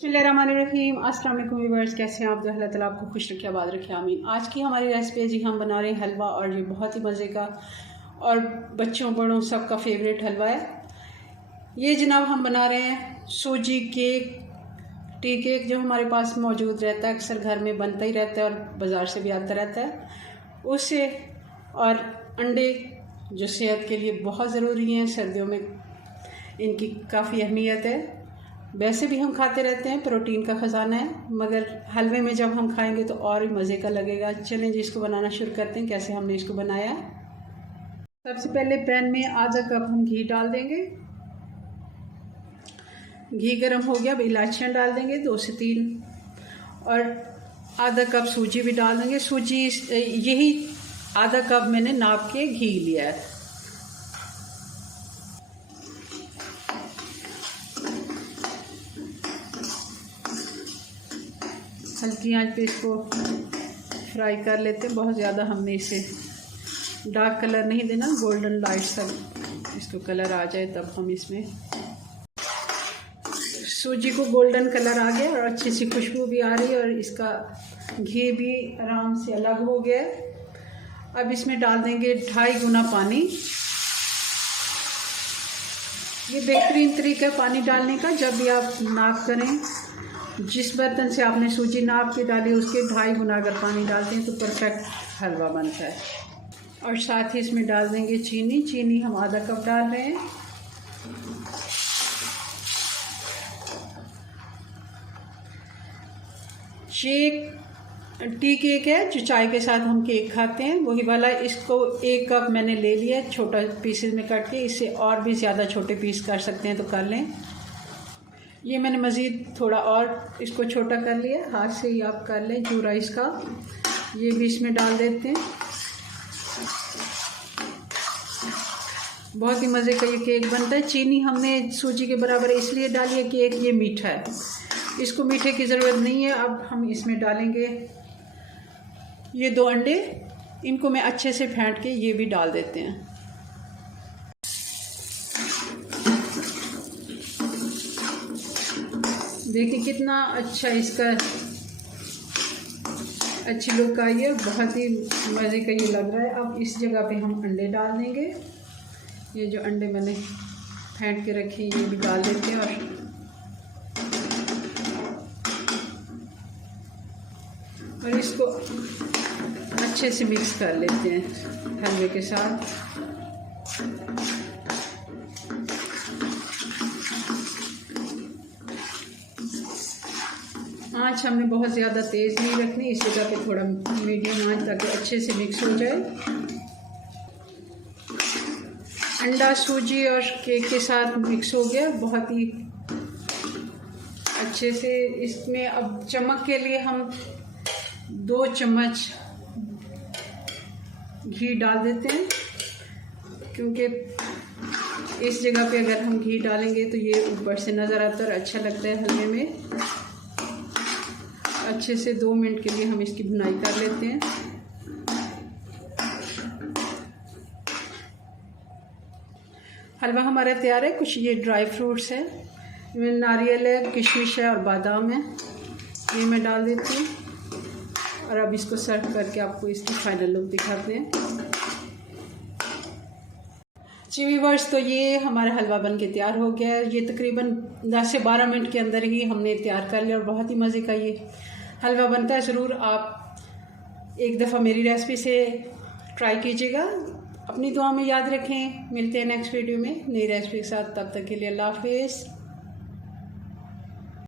बिस्मिल्लाहिर्रहमानिर्रहीम। अस्सलाम वालेकुम व्यूअर्स, कैसे हैं आप? तो अल्लाह ताला आपको खुश रखे, आबाद रखे, आमीन। आज की हमारी रेसिपी जी हम बना रहे हैं हलवा, और ये बहुत ही मज़े का और बच्चों बड़ों सबका फेवरेट हलवा है। ये जनाब हम बना रहे हैं सूजी केक, टी केक, जो हमारे पास मौजूद रहता है, अक्सर घर में बनता ही रहता है और बाज़ार से भी आता रहता है उससे। और अंडे जो सेहत के लिए बहुत ज़रूरी हैं, सर्दियों में इनकी काफ़ी अहमियत है। वैसे भी हम खाते रहते हैं, प्रोटीन का ख़जाना है, मगर हलवे में जब हम खाएंगे तो और भी मज़े का लगेगा। चलें जी, इसको बनाना शुरू करते हैं। कैसे हमने इसको बनाया, सबसे पहले पैन में आधा कप हम घी डाल देंगे। घी गर्म हो गया, अब इलायचियाँ डाल देंगे 2 से 3, और आधा कप सूजी भी डाल देंगे। सूजी यही आधा कप मैंने नाप के घी लिया है। हल्की आंच पे इसको फ्राई कर लेते हैं। बहुत ज़्यादा हमने इसे डार्क कलर नहीं देना, गोल्डन लाइट सा इसको कलर आ जाए तब हम इसमें। सूजी को गोल्डन कलर आ गया और अच्छी सी खुशबू भी आ रही है, और इसका घी भी आराम से अलग हो गया। अब इसमें डाल देंगे 2.5 गुना पानी। ये बेहतरीन तरीका है पानी डालने का। जब भी आप नाप करें, जिस बर्तन से आपने सूजी नाप के डाली उसके 2.5 गुना अगर पानी डालते हैं तो परफेक्ट हलवा बनता है। और साथ ही इसमें डाल देंगे चीनी। चीनी हम आधा कप डाल रहे हैं। ये टी केक है जो चाय के साथ हम केक खाते हैं, वही वाला। इसको 1 कप मैंने ले लिया, छोटा पीसेस में कट के। इससे और भी ज़्यादा छोटे पीस कर सकते हैं तो कर लें। ये मैंने मज़ीद थोड़ा और इसको छोटा कर लिया, हाथ से ही आप कर लें चूरा इसका। ये भी इसमें डाल देते हैं। बहुत ही मज़े का ये केक बनता है। चीनी हमने सूजी के बराबर इसलिए डाली है, केक ये मीठा है, इसको मीठे की ज़रूरत नहीं है। अब हम इसमें डालेंगे ये 2 अंडे। इनको मैं अच्छे से फेंट के ये भी डाल देते हैं। देखिए कितना अच्छा इसका अच्छी लुक आई है, बहुत ही मज़े का ये लग रहा है। अब इस जगह पे हम अंडे डाल देंगे। ये जो अंडे मैंने फेंट के रखे ये भी डाल देते हैं, और इसको अच्छे से मिक्स कर लेते हैं हलवे के साथ। आँच हमने बहुत ज़्यादा तेज़ नहीं रखनी, इस जगह पे थोड़ा मीडियम आँच, ताकि अच्छे से मिक्स हो जाए। अंडा सूजी और केक के साथ मिक्स हो गया बहुत ही अच्छे से। इसमें अब चमक के लिए हम 2 चम्मच घी डाल देते हैं, क्योंकि इस जगह पे अगर हम घी डालेंगे तो ये ऊपर से नज़र आता है और अच्छा लगता है हलवे में। अच्छे से 2 मिनट के लिए हम इसकी भुनाई कर लेते हैं। हलवा हमारा तैयार है। कुछ ये ड्राई फ्रूट्स है, नारियल है, किशमिश है और बादाम है, ये मैं डाल देती हूँ। और अब इसको सर्व करके आपको इसकी फाइनल लुक दिखाते हैं। जी व्यूअर्स, तो ये हमारा हलवा बन के तैयार हो गया है। ये तकरीबन 10 से 12 मिनट के अंदर ही हमने तैयार कर लिया, और बहुत ही मज़े का ये हलवा बनता है। ज़रूर आप एक दफ़ा मेरी रेसिपी से ट्राई कीजिएगा। अपनी दुआ में याद रखें। मिलते हैं नेक्स्ट वीडियो में नई रेसिपी के साथ। तब तक के लिए अल्लाह हाफिज़।